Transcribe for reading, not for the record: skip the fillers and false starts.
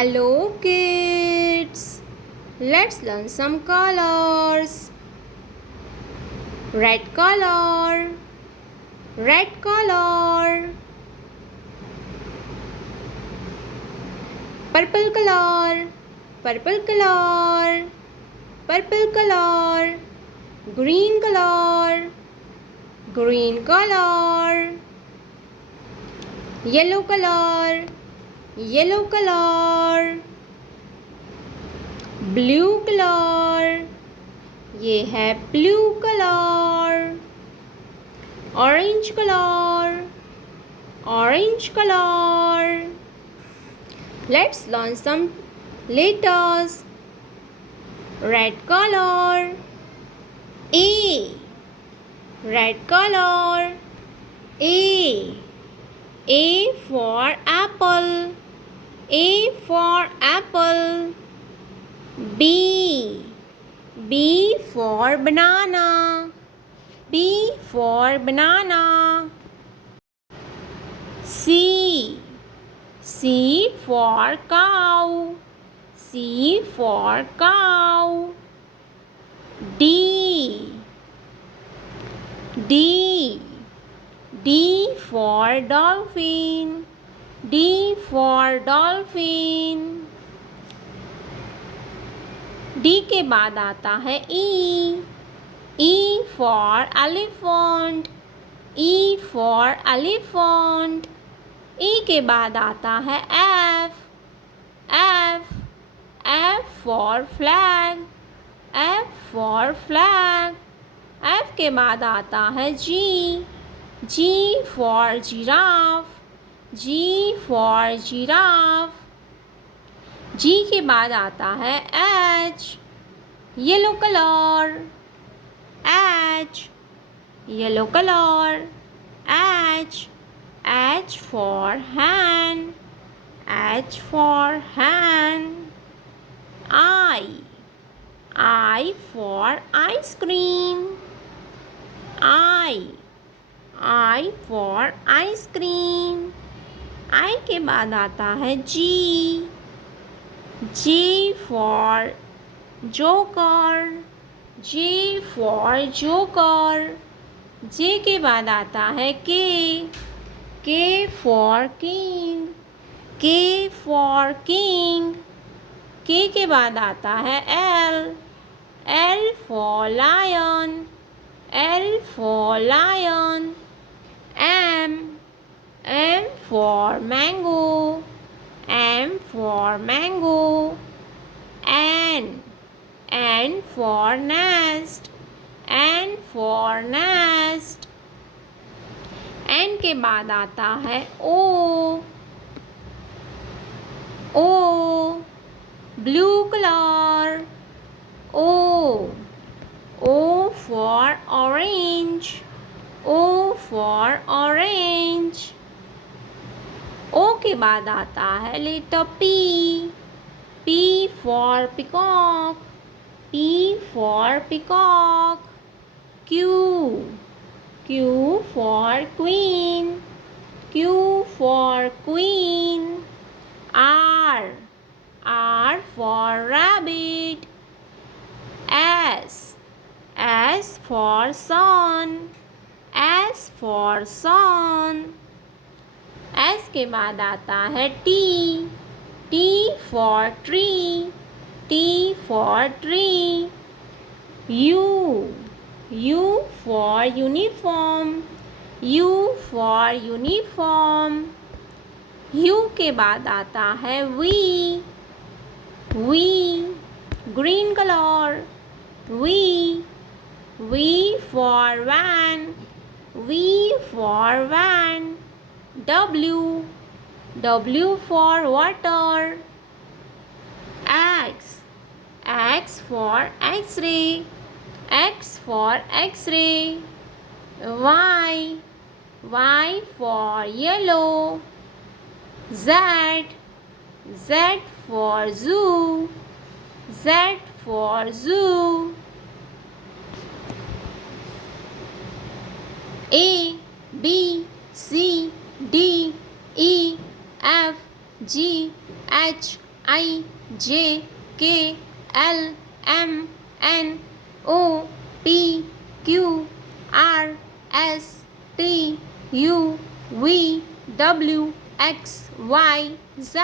Hello kids, let's learn some colors. Red color, red color. Purple color, purple color, purple color. Green color, green color. Yellow color, yellow color. Blue colour, ये है blue colour. Orange colour, orange colour. Let's learn some letters. Red colour, A. Red colour, A. A for apple, A for apple. B, B for banana, B for banana. C, C for cow, C for cow. D, D, D for dolphin, D for dolphin. D के बाद आता है E. E for elephant, E for elephant. E के बाद आता है F. F, F for flag, F for flag. F के बाद आता है G. G for giraffe, G for giraffe. G के बाद आता है H. Yellow colour, H. Yellow colour, H. H for hand, H for hand. I for ice cream, I for ice cream. I के बाद आता है G. J for joker, J for joker. J के बाद आता है K. K for king, K for king. K के बाद आता है L. L for lion, L for lion. M for mango, M for mango. N for nest, N for nest. N के बाद आता है O. O, blue color, O. O for orange, O for orange. O के बाद आता है letter P. P for peacock, P for peacock. Q, Q for queen, Q for queen. R for rabbit. S for sun, S for sun. S के बाद आता है T. T for tree, T for tree. U for uniform, U for uniform. U के बाद आता है V. Green color, V for van, V for van. W for water. X for X-ray, X for X-ray. Y for yellow. Z for zoo, Z for zoo. A, B, C, D, E, F, G, H, I J K L M N O P Q R S T U V W X Y Z.